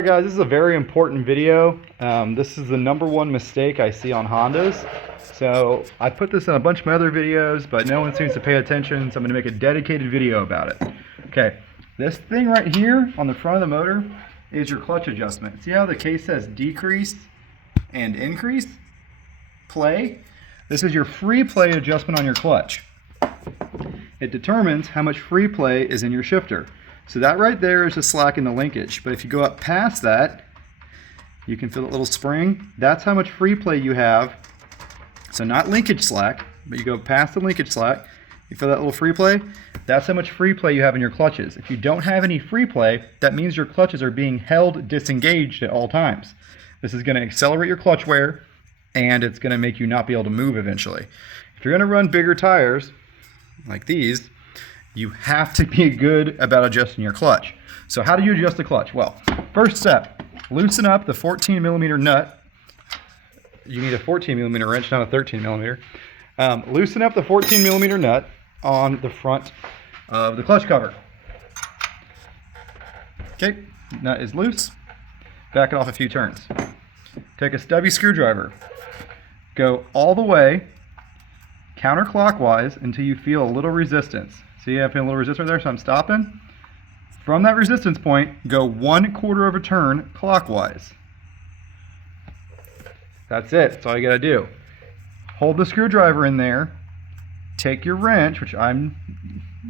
Hey guys, this is a very important video. This is the #1 mistake I see on Hondas. So I put this in a bunch of my other videos, but no one seems to pay attention, so I'm going to make a dedicated video about it. Okay, this thing right here on the front of the motor is your clutch adjustment. See how the case says decrease and increase? Play. This is your free play adjustment on your clutch. It determines how much free play is in your shifter. So that right there is a slack in the linkage. But if you go up past that, you can feel that little spring. That's how much free play you have. So not linkage slack, but you go past the linkage slack, you feel that little free play. That's how much free play you have in your clutches. If you don't have any free play, that means your clutches are being held disengaged at all times. This is going to accelerate your clutch wear, and it's going to make you not be able to move eventually. If you're going to run bigger tires, like these, you have to be good about adjusting your clutch. So how do you adjust the clutch? Well, first step, loosen up the 14mm nut. You need a 14mm wrench, not a 13mm. Loosen up the 14mm nut on the front of the clutch cover. Okay, nut is loose. Back it off a few turns. Take a stubby screwdriver. Go all the way counterclockwise until you feel a little resistance. See, I feel a little resistance there, so I'm stopping. From that resistance point, go 1/4 of a turn clockwise. That's it. That's all you gotta do. Hold the screwdriver in there. Take your wrench, which I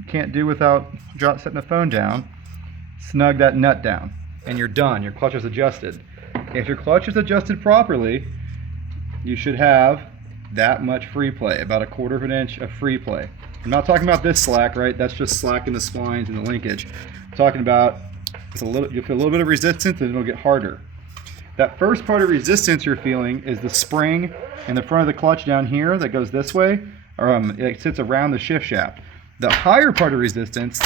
can't do without setting the phone down. Snug that nut down, and you're done. Your clutch is adjusted. If your clutch is adjusted properly, you should have that much free play, about 1/4 of an inch of free play. I'm not talking about this slack, right? That's just slack in the splines and the linkage. I'm talking about you'll feel a little bit of resistance and it'll get harder. That first part of resistance you're feeling is the spring in the front of the clutch down here that goes this way, or it sits around the shift shaft. The higher part of resistance,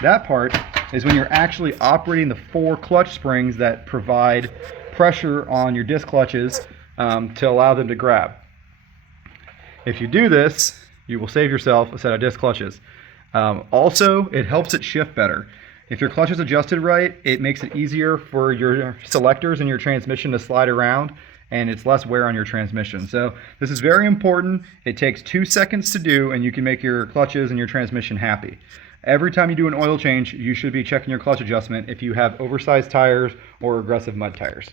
that part, is when you're actually operating the 4 clutch springs that provide pressure on your disc clutches to allow them to grab. If you do this, you will save yourself a set of disc clutches. Also, it helps it shift better. If your clutch is adjusted right, it makes it easier for your selectors in your transmission to slide around, and it's less wear on your transmission. So this is very important. It takes 2 seconds to do, and you can make your clutches and your transmission happy. Every time you do an oil change, you should be checking your clutch adjustment if you have oversized tires or aggressive mud tires.